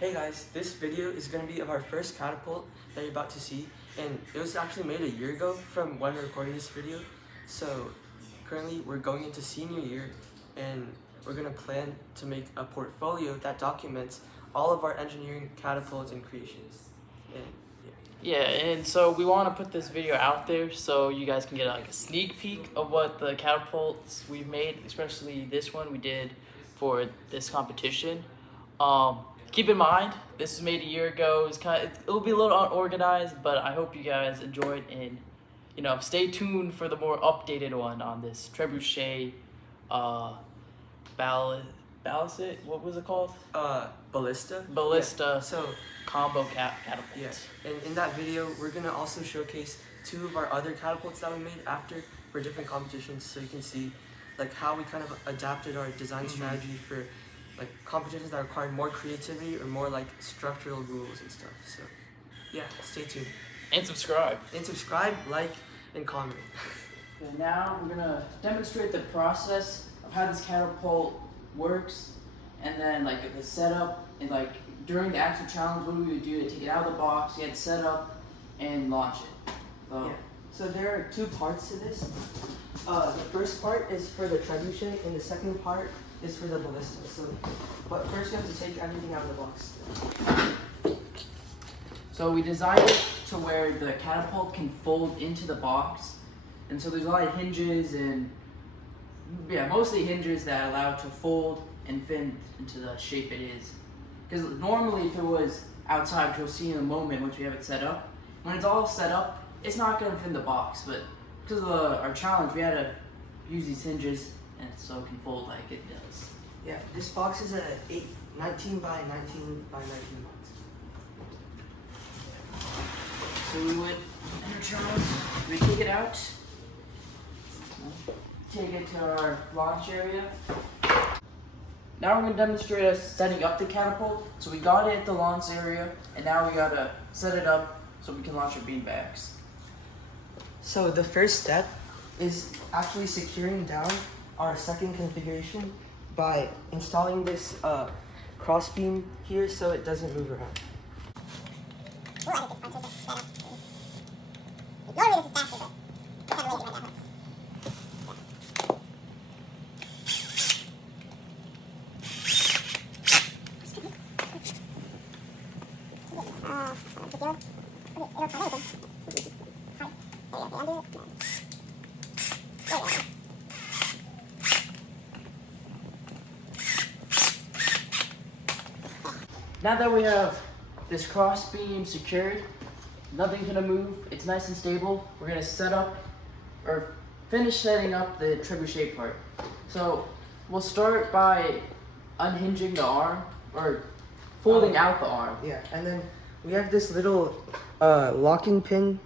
Hey guys, this video is going to be of our first catapult that you're about to see, and it was actually made a year ago from when we're recording this video. So currently we're going into senior year and we're going to plan to make a portfolio that documents all of our engineering catapults and creations. And and so we want to put this video out there so you guys can get like a sneak peek of what the catapults we've made, especially this one we did for this competition. Keep in mind, this was made a year ago. It'll be a little unorganized, but I hope you guys enjoyed, and stay tuned for the more updated one on this Trebuchet ballista. What was it called? Ballista. Ballista. Yeah. So combo catapult. Yeah, and in that video, we're gonna also showcase 2 of our other catapults that we made after for different competitions, so you can see like how we kind of adapted our design strategy for like competitions that require more creativity or more like structural rules and stuff. So yeah, stay tuned. And subscribe. And subscribe, like, and comment. And now we're gonna demonstrate the process of how this catapult works, and then like the setup, and like during the actual challenge, what we would do to take it out of the box, you had to set up and launch it. Yeah. So there are 2 parts to this. The first part is for the trebuchet, and the second part is for the ballista. But first you have to take everything out of the box. So we designed it to where the catapult can fold into the box, and so there's a lot of hinges and mostly hinges that allow it to fold and fit into the shape it is. Because normally if it was outside, which you'll see in a moment once we have it set up, when it's all set up, it's not going to fit in the box, but because of our challenge, we had to use these hinges and so it can fold like it does. Yeah, this box is a 19 by 19 by 19 box. So we would enter challenge, we take it out, take it to our launch area. Now we're going to demonstrate us setting up the catapult. So we got it at the launch area, and now we got to set it up so we can launch our beanbags. So the first step is actually securing down our second configuration by installing this cross beam here so it doesn't move around. Now that we have this cross beam secured, nothing's gonna move, it's nice and stable. We're gonna set up, or finish setting up the trebuchet part. So we'll start by unhinging the arm, or folding out the arm. Yeah, and then we have this little locking pin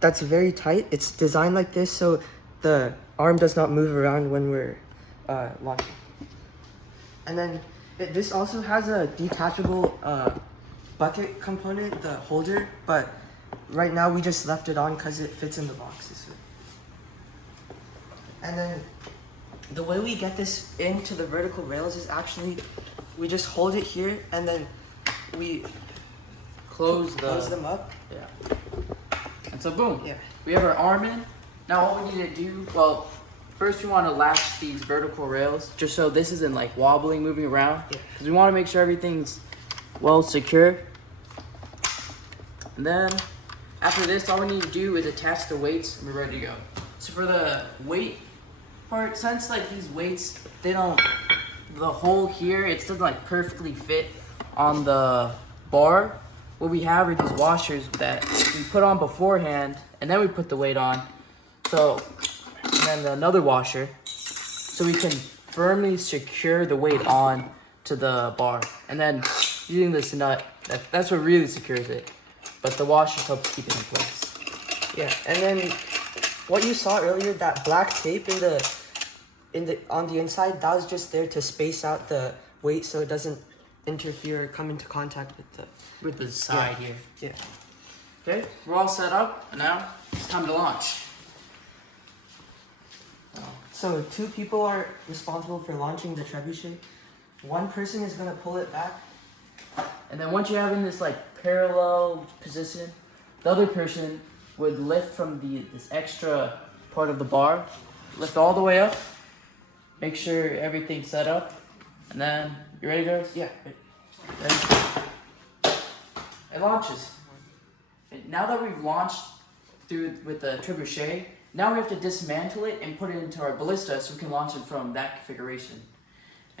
that's very tight. It's designed like this so the arm does not move around when we're launching. And then this also has a detachable bucket component, the holder, but right now we just left it on because it fits in the boxes. And then the way we get this into the vertical rails is actually, we just hold it here and then we close them up. Yeah. And so boom, Yeah. we have our arm in. Now all we need to do, well, first we want to latch these vertical rails just so this isn't like wobbling, moving around. Because we want to make sure everything's well secure. And then after this, all we need to do is attach the weights and we're ready to go. So for the weight part, since like these weights, the hole here, it doesn't like perfectly fit on the bar. What we have are these washers that we put on beforehand and then we put the weight on. So, and then another washer, so we can firmly secure the weight on to the bar. And then using this nut, that's what really secures it. But the washers help keep it in place. Yeah, and then what you saw earlier, that black tape on the inside, that was just there to space out the weight so it doesn't interfere or come into contact with the side here. Yeah. Okay, we're all set up, and now it's time to launch. So 2 people are responsible for launching the trebuchet. One person is going to pull it back. And And then once you have in this like parallel position, the other person would lift from this extra part of the bar, lift all the way up, make sure everything's set up, and then you ready, Jarvis? Yeah. Then it launches. And now that we've launched through with the Trebuchet, now we have to dismantle it and put it into our ballista so we can launch it from that configuration.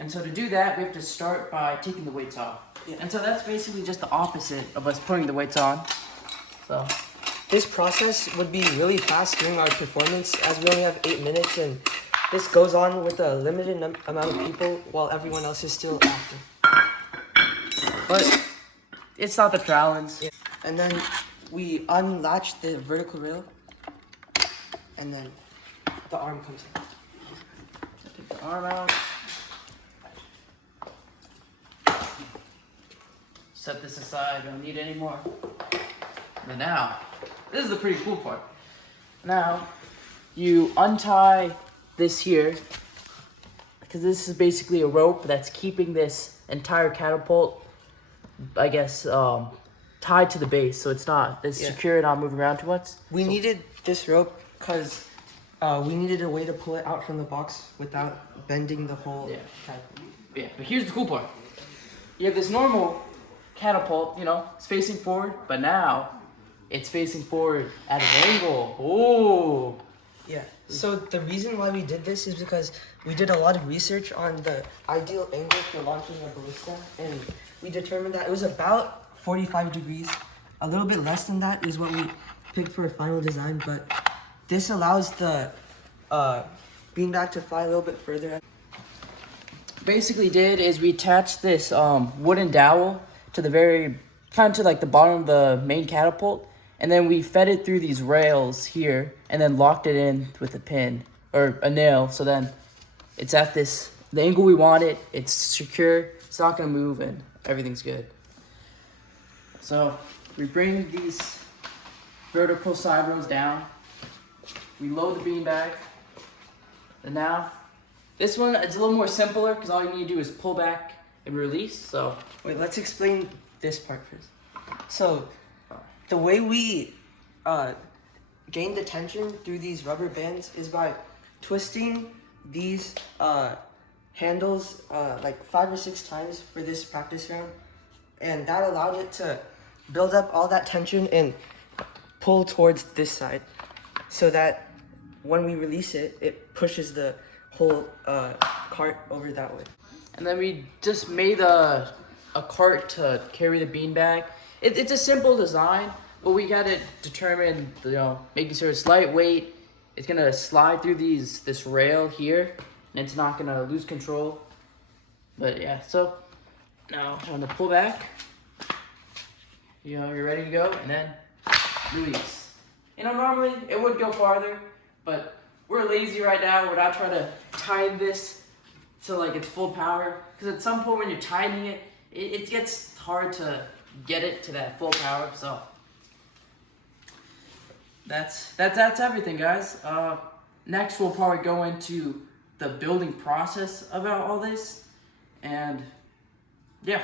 And so to do that, we have to start by taking the weights off. Yeah. And so that's basically just the opposite of us putting the weights on. So This process would be really fast during our performance, as we only have 8 minutes, and this goes on with a limited amount of people while everyone else is still active. but it's not the challenge. Yeah. And then we unlatch the vertical rail, and then the arm comes out. So take the arm out. Set this aside, don't need any more. But now, this is the pretty cool part. Now, you untie this here, because this is basically a rope that's keeping this entire catapult, I guess, tied to the base, so it's not secure, not moving around too much. We needed this rope because we needed a way to pull it out from the box without bending the whole catapult. Yeah, but here's the cool part. You have this normal catapult, you know, it's facing forward, but now it's facing forward at an angle. Oh. Yeah. So the reason why we did this is because we did a lot of research on the ideal angle for launching a ballista, and we determined that it was about 45 degrees. A little bit less than that is what we picked for a final design, but this allows the beanbag to fly a little bit further. Basically did is we attached this wooden dowel to the very, kind of to like the bottom of the main catapult, and then we fed it through these rails here, and then locked it in with a pin, or a nail, so then it's at the angle we want it, it's secure, it's not gonna move, and everything's good. So, we bring these vertical side rails down, we load the beanbag, and now, this one, it's a little more simpler, because all you need to do is pull back and release, so. Wait, let's explain this part first. So, the way we gain the tension through these rubber bands is by twisting these handles like 5 or 6 times for this practice round, and that allowed it to build up all that tension and pull towards this side, so that when we release it, it pushes the whole cart over that way. And then we just made a cart to carry the beanbag. It's a simple design, but we gotta determine, you know, making sure it's lightweight. It's gonna slide through this rail here, and it's not gonna lose control. But yeah, so now on the pull back, you know, you're ready to go, and then release. You know, normally it would go farther, but we're lazy right now. We're not trying to time this to like its full power, because at some point when you're timing it, it gets hard to get it to that full power. So that's everything, guys. Next we'll probably go into the building process about all this, and yeah.